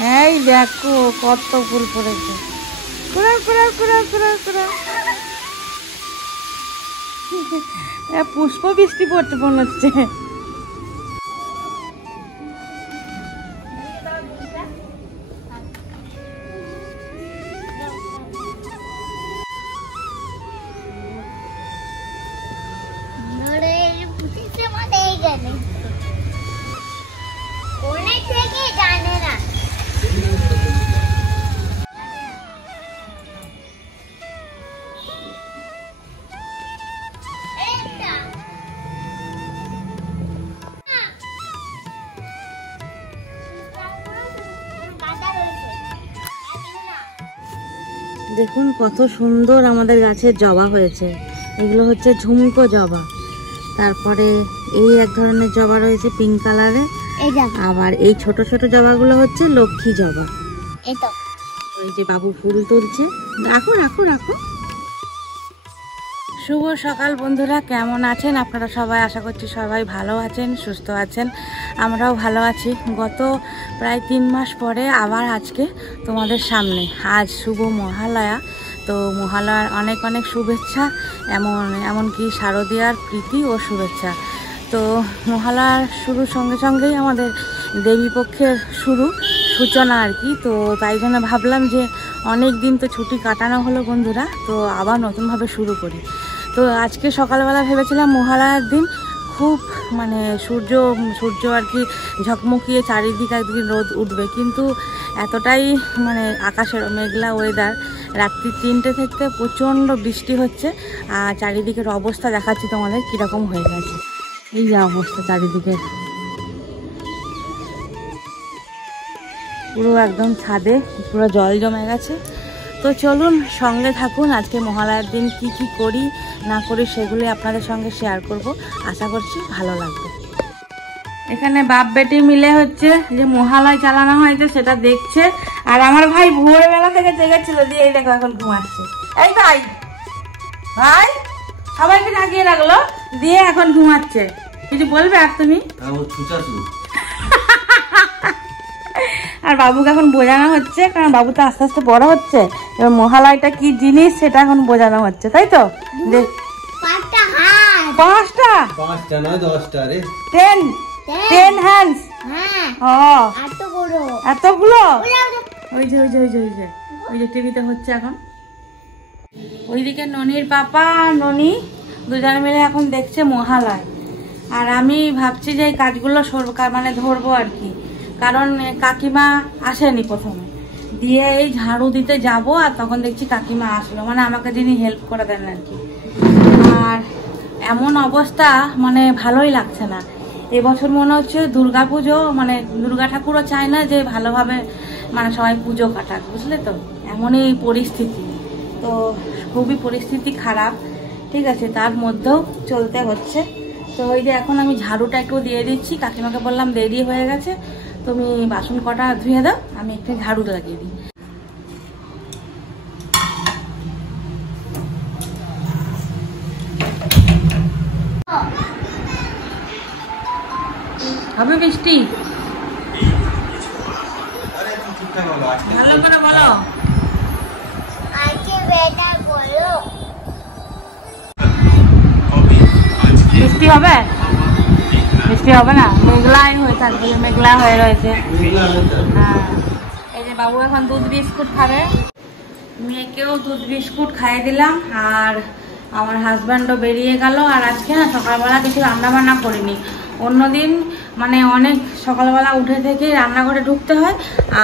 এই দেখো কত ফুল পড়েছে। পুষ্প বৃষ্টি পড়তে মনে হচ্ছে। দেখুন কত সুন্দর আমাদের গাছের জবা হয়েছে। এগুলো হচ্ছে ঝুমকো জবা। তারপরে এই এক ধরনের জবা রয়েছে পিঙ্ক কালারে, আবার এই ছোট ছোট জবাগুলো হচ্ছে লক্ষ্মী জবা। ওই যে বাবু ফুল তুলছে, রাখো রাখো রাখো। শুভ সকাল বন্ধুরা, কেমন আছেন আপনারা সবাই? আশা করছি সবাই ভালো আছেন, সুস্থ আছেন। আমরাও ভালো আছি। গত প্রায় 3 মাস পরে আবার আজকে তোমাদের সামনে। আজ শুভ মহালয়া, তো মহালয়ার অনেক অনেক শুভেচ্ছা, এমনকি শারদীয়ার প্রীতি ও শুভেচ্ছা। তো মহালয়ার শুরুর সঙ্গে সঙ্গেই আমাদের দেবীপক্ষের সূচনা আর কি। তো তাই জন্য ভাবলাম যে অনেক দিন তো ছুটি কাটানো হলো বন্ধুরা, তো আবার নতুনভাবে শুরু করি। তো আজকে সকালবেলা ভেবেছিলাম মহালয়ার দিন খুব সূর্য আর কি ঝকমকিয়ে চারিদিকে একদিকে রোদ উঠবে, কিন্তু এতটাই আকাশের মেঘলা ওয়েদার, রাত্রি 3টে থেকে প্রচণ্ড বৃষ্টি হচ্ছে। আর চারিদিকের অবস্থা দেখাচ্ছি তোমাদের কীরকম হয়ে গেছে। এই যে অবস্থা চারিদিকে, পুরো একদম ছাদে পুরো জল জমে গেছে। তো চলুন সঙ্গে থাকুন, আজকে মহালয়ার দিন কি কি করি না করি সেগুলি আপনাদের সঙ্গে শেয়ার করব। আশা করছি ভালো লাগবে। এখানে বাপ বেটি মিলে হচ্ছে যে মহালয় চালানো হয়েছে সেটা দেখছে। আর আমার ভাই ভোরবেলা থেকে জেগেছিল, দিয়ে এই দেখো এখন ঘুমাচ্ছে। এই ভাই ভাই সবাইকে জাগিয়ে রাখলো, দিয়ে এখন ঘুমাচ্ছে। কিছু বলবে আর তুমি? আর বাবুকে এখন বোঝানো হচ্ছে, কারণ বাবু তো আস্তে আস্তে বড় হচ্ছে, এবার মহালয়টা কি জিনিস সেটা এখন বোঝানো হচ্ছে, তাই তো? 5টা নয় 10টা রে, 10 হ্যান্ডস। এতগুলো ওই যে টিভিতে হচ্ছে এখন। ওইদিকে ননির পাপা আর ননি দুজন মিলে এখন দেখছে মহালয়। আর আমি ভাবছি যে এই কাজগুলো ধরবো আর কি, কারণ কাকিমা আসেনি প্রথমে, দিয়ে এই ঝাড়ু দিতে যাব, আর তখন দেখছি কাকিমা আসলো, আমাকে যিনি হেল্প করে দেন আর কি। আর এমন অবস্থা ভালোই লাগছে না। এবছর মনে হচ্ছে দুর্গা পুজো দুর্গা ঠাকুরও চায় না যে ভালোভাবে সবাই পুজো কাটাক, বুঝলে তো? এমনই পরিস্থিতি, তো খুবই পরিস্থিতি খারাপ। ঠিক আছে, তার মধ্যেও চলতে হচ্ছে। তো ওই যে এখন আমি ঝাড়ুটা একটু দিয়ে দিচ্ছি, কাকিমাকে বললাম দেরি হয়ে গেছে, তুমি বাসন কটা ধুয়ে দাও, আমি একটু ঝাড়ু লাগিয়ে দিই। হবে বৃষ্টি? ভালো করে বলো। বৃষ্টি হবে? বৃষ্টি হবে না, মেঘলাই হয়ে থাকবে, মেঘলা হয়ে রয়েছে। হ্যাঁ, এই যে বাবু এখন দুধ বিস্কুট খাবে, মেয়েকেও দুধ বিস্কুট খাইয়ে দিলাম। আর আমার হাজব্যান্ডও বেরিয়ে গেল। আর আজকে না সকালবেলা কিছু রান্না বান্না করিনি। অন্যদিন অনেক সকালবেলা উঠে থেকে রান্নাঘরে ঢুকতে হয়,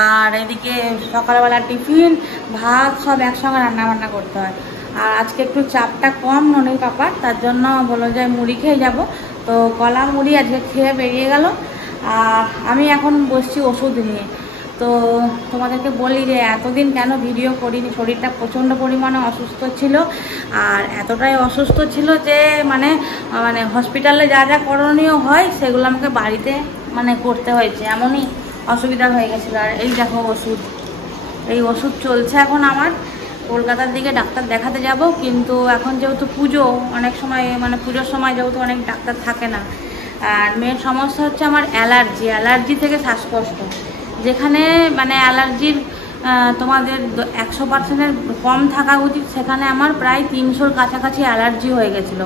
আর এদিকে সকালবেলা টিফিন ভাত সব একসঙ্গে রান্না বান্না করতে হয়। আর আজকে একটু চাপটা কম ননির পাপার, তার জন্য বললো যে মুড়ি খেয়ে যাব। তো কলা মুড়ি আজকে খেয়ে বেরিয়ে গেল। আর আমি এখন বসছি ওষুধ নিয়ে। তো তোমাদেরকে বলি যে এতদিন কেন ভিডিও করিনি, শরীরটা প্রচণ্ড পরিমাণে অসুস্থ ছিল। আর এতটাই অসুস্থ ছিল যে হসপিটালে যা যা করণীয় হয় সেগুলো আমাকে বাড়িতে করতে হয়েছে, এমনই অসুবিধা হয়ে গেছিলো। আর এই দেখো ওষুধ, এই ওষুধ চলছে এখন আমার। কলকাতার দিকে ডাক্তার দেখাতে যাব, কিন্তু এখন যেহেতু পুজো, অনেক সময় পুজোর সময় যেহেতু অনেক ডাক্তার থাকে না। আর মেন সমস্যা হচ্ছে আমার অ্যালার্জি থেকে শ্বাসকষ্ট। যেখানে মানে অ্যালার্জির তোমাদের 100%-এর কম থাকা উচিত, সেখানে আমার প্রায় 300-র কাছাকাছি অ্যালার্জি হয়ে গেছিলো।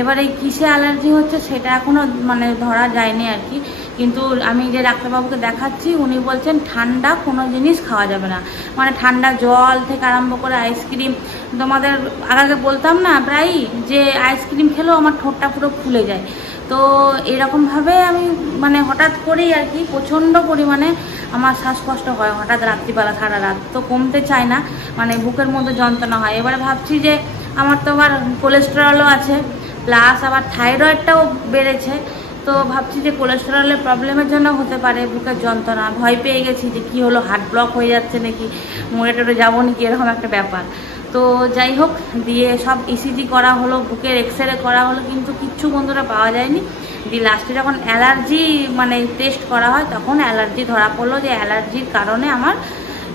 এবার এই কিসে অ্যালার্জি হচ্ছে সেটা এখনও মানে ধরা যায়নি আর কি। কিন্তু আমি যে ডাক্তারবাবুকে দেখাচ্ছি উনি বলছেন ঠান্ডা কোনো জিনিস খাওয়া যাবে না, মানে ঠান্ডা জল থেকে আরম্ভ করে আইসক্রিম। তোমাদের আগে বলতাম না প্রায়ই যে আইসক্রিম খেলেও আমার ঠোঁটটা পুরো ফুলে যায়। তো এরকমভাবে আমি মানে হঠাৎ করেই আর কি প্রচণ্ড পরিমাণে আমার শ্বাসকষ্ট হয় হঠাৎ রাত্রিবেলা, সারা রাত তো কমতে চায় না, মানে বুকের মধ্যে যন্ত্রণা হয়। এবারে ভাবছি যে আমার তো আবার কোলেস্টেরলও আছে, প্লাস আবার থাইরয়েডটাও বেড়েছে। তো ভাবছি যে কোলেস্টেরলের প্রবলেমের জন্য হতে পারে বুকের যন্ত্রণা। ভয় পেয়ে গেছি যে কী হলো, হার্ট ব্লক হয়ে যাচ্ছে নাকি, মরে টরে যাবো নাকি, এরকম একটা ব্যাপার। তো যাই হোক, দিয়ে সব ইসিজি করা হলো, বুকের এক্সরে করা হলো, কিন্তু কিচ্ছু বন্ধুরা পাওয়া যায়নি। দিয়ে লাস্টে যখন অ্যালার্জি মানে টেস্ট করা হয় তখন অ্যালার্জি ধরা পড়লো, যে অ্যালার্জির কারণে আমার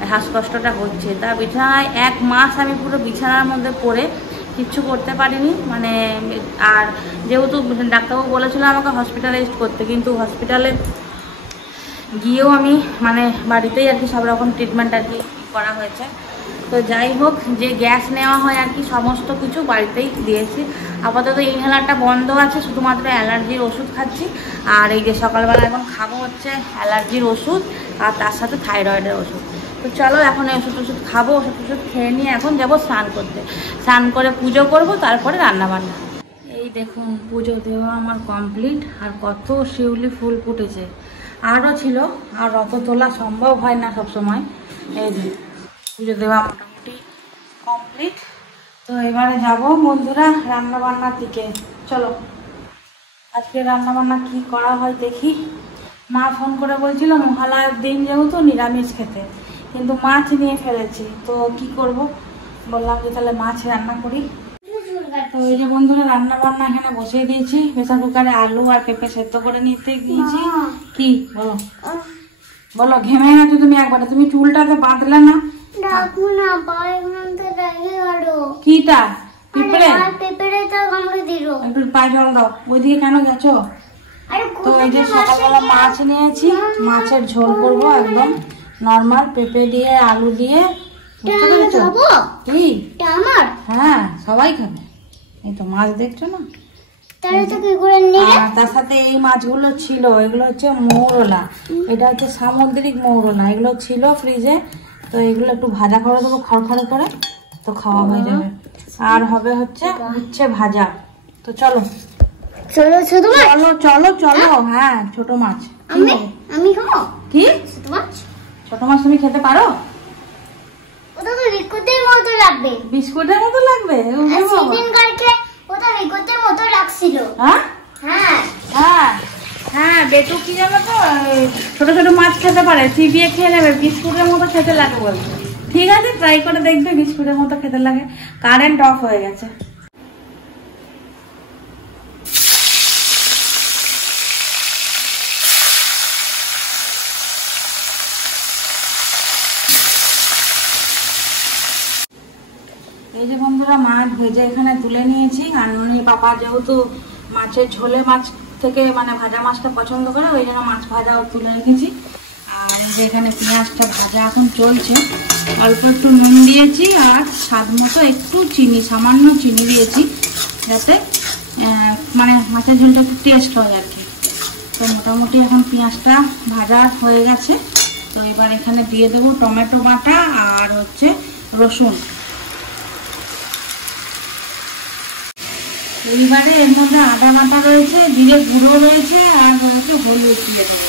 শ্বাসকষ্টটা হচ্ছে। তা বিছানায় 1 মাস আমি পুরো বিছানার মধ্যে পড়ে কিচ্ছু করতে পারিনি মানে। আর যেহেতু ডাক্তারবাবু বলেছিল আমাকে হসপিটালাইজড করতে, কিন্তু হসপিটালে গিয়েও আমি মানে বাড়িতেই আর কি সব রকম ট্রিটমেন্ট আর কি করা হয়েছে। তো যাই হোক, যে গ্যাস নেওয়া হয় আর কি সমস্ত কিছু বাড়িতেই দিয়েছি। আপাতত ইনহেলারটা বন্ধ আছে, শুধুমাত্র অ্যালার্জির ওষুধ খাচ্ছি। আর এই যে সকালবেলা এখন খাবো হচ্ছে অ্যালার্জির ওষুধ আর তার সাথে থাইরয়েডের ওষুধ। তো চলো এখন এই ওষুধ খাবো, ওষুধ খেয়ে নিয়ে এখন যাবো স্নান করতে। স্নান করে পুজো করব, তারপরে রান্নাবান্না। এই দেখুন পুজো দেওয়া আমার কমপ্লিট। আর কত শিউলি ফুল ফুটেছে, আরও ছিল, আর অত তোলা সম্ভব হয় না সবসময়। এই যে পুজো দেওয়া মোটামুটি কমপ্লিট। তো এবারে যাব বন্ধুরা রান্নাবান্নার দিকে। চলো আজকে রান্নাবান্না কি করা হয় দেখি। মা ফোন করে বলছিল মহালয়ার দিন যেহেতু নিরামিষ খেতে, কিন্তু মাছ নিয়ে ফেলেছি। তো কি করব, বললাম যে তাহলে মাছ রান্না করি। তো এই যে বন্ধুরা রান্না বান্না এখানে বসিয়ে দিয়েছি, প্রেসার কুকারে আলু আর পেঁপে সেদ্ধ করে নিতে দিয়েছি। কি বলো বলো, ঘেমে গেছো তুমি একবারে, তুমি চুলটা তো বাঁধলে না। কিটা পিঁপড়ে? একটু পায়ে জল দাও, ওইদিকে কেন গেছো? তো এই যে সকালবেলা মাছ নিয়েছি, মাছের ঝোল করবো একদম নর্মাল, পেঁপে দিয়ে আলু দিয়ে। বুঝতে পেরেছো কি? হ্যাঁ সবাই খাবে। এই তো মাছ দেখছো না, তার সাথে এই মাছগুলো ছিল, এগুলো হচ্ছে মৌরলা, এটা হচ্ছে সামুদ্রিক মৌরলা, এগুলো ছিল ফ্রিজে। তো এগুলো একটু ভাজা করে দেবো খড়খড়ে করে, তো খাওয়া হয়ে যাবে। আর হবে হচ্ছে উচ্ছে ভাজা। তো চলো চলো চলো চলো চলো। হ্যাঁ ছোট মাছ। আমি খাবো কি? ছোট মাছ তুমি খেতে পারো? ওটা তো বিস্কুটের মতো লাগবে। বিস্কুটের মতো লাগবে? সেদিন কালকে ওটা বিস্কুটের মতো লাগছিল। হ্যাঁ হ্যাঁ হ্যাঁ হ্যাঁ, বেটু কি জানো তো ছোট ছোট মাছ খেতে পারে, চিবিয়ে খেয়ে নেবে, বিস্কুটের মতো খেতে লাগে বলছে। ঠিক আছে ট্রাই করে দেখবে, বিস্কুটের মতো খেতে লাগে। কারেন্ট অফ হয়ে গেছে। এই যে বন্ধুরা মাছ ভেজে এখানে তুলে নিয়েছি। আনমনি পাপা যেহেতু মাছের ঝোলে মাছ থেকে মানে ভাজা মাছটা পছন্দ করে, ওই জন্য মাছ ভাজাও তুলে রেখেছি। আর এই যে এখানে পেঁয়াজটা ভাজা এখন চলছে, অল্প একটু নুন দিয়েছি আর স্বাদ মতো একটু চিনি, সামান্য চিনি দিয়েছি, যাতে মানে মাছের ঝোলটা একটু টেস্ট হয় আর কি। তো মোটামুটি এখন পেঁয়াজটা ভাজা হয়ে গেছে। তো এবার এখানে দিয়ে দেবো টমেটো বাটা আর হচ্ছে রসুন। এইবারে এর মধ্যে আদা বাটা রয়েছে, জিরে গুঁড়ো রয়েছে, আর হচ্ছে হলুদ দিয়ে দেবো।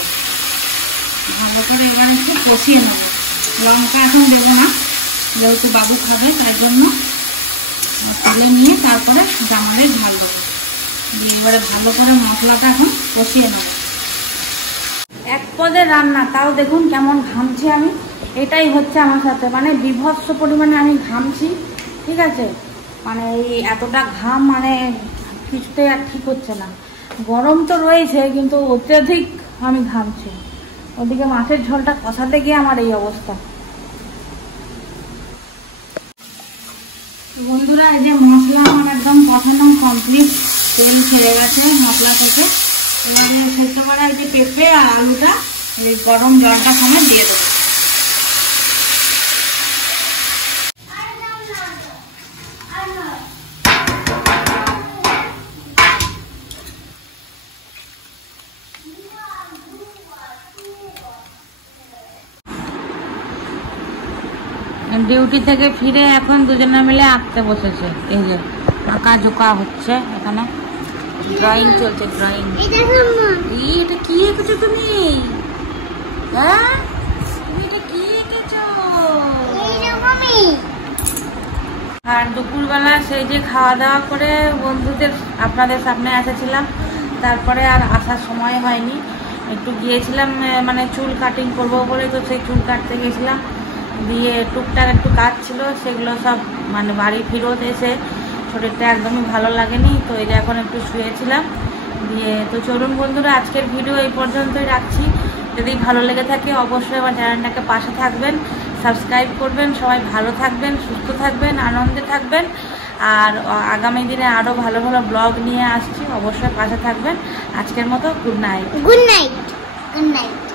ভালো করে এবার একটু কষিয়ে নেবো। লঙ্কা এখন দেবো না, যেহেতু বাবু খাবে তাই জন্য তুলে নিয়ে তারপরে জামালে ঝাল দেবো। দিয়ে এবারে ভালো করে মশলাটা এখন কষিয়ে নেবো। এক পদের রান্না, তাও দেখুন কেমন ঘামছি আমি। এটাই হচ্ছে আমার সাথে, মানে বিভৎস পরিমাণে আমি ঘামছি। ঠিক আছে, মানে এই এতটা ঘাম মানে কিছুতেই আর ঠিক হচ্ছে না। গরম তো রয়েছে কিন্তু অত্যাধিক আমি ঘামছি। ওদিকে মাছের ঝোলটা কষাতে গিয়ে আমার এই অবস্থা। বন্ধুরা এই যে মশলা আমার একদম কষানো কমপ্লিট, তেল ছেড়ে গেছে মশলা থেকে। এবারে সেদ্ধ করা এই যে পেঁপে আর আলুটা এই গরম জলটা সময় দিয়ে দেবো। ডিউটি থেকে ফিরে এখন দুজনে মিলে আঁকতে বসেছে। এই যে আঁকা জোকা হচ্ছে, এখানে ড্রয়িং চলছে। ড্রয়িং এটা কি এঁকেছো তুমি? হ্যাঁ তুমি এটা কি এঁকেছো? আর দুপুরবেলা সেই যে খাওয়া দাওয়া করে বন্ধুদের আপনাদের সামনে এসেছিলাম, তারপরে আর আসার সময় হয়নি। একটু গিয়েছিলাম মানে চুল কাটিং করবো বলে, তো সেই চুল কাটতে গেছিলাম, দিয়ে টুকটাক একটু কাজ ছিল, সেগুলো সব মানে বাড়ি ফেরত এসে শরীরটা একদমই ভালো লাগেনি, তো এই যে এখন একটু শুয়েছিলাম। দিয়ে তো চলুন বন্ধুরা, আজকের ভিডিও এই পর্যন্তই রাখছি। যদি ভালো লেগে থাকে অবশ্যই আমার চ্যানেলটাকে পাশে থাকবেন, সাবস্ক্রাইব করবেন। সবাই ভালো থাকবেন, সুস্থ থাকবেন, আনন্দে থাকবেন। আর আগামী দিনে আরও ভালো ভালো ব্লগ নিয়ে আসছি, অবশ্যই পাশে থাকবেন। আজকের মতো good night. Good night. Good night.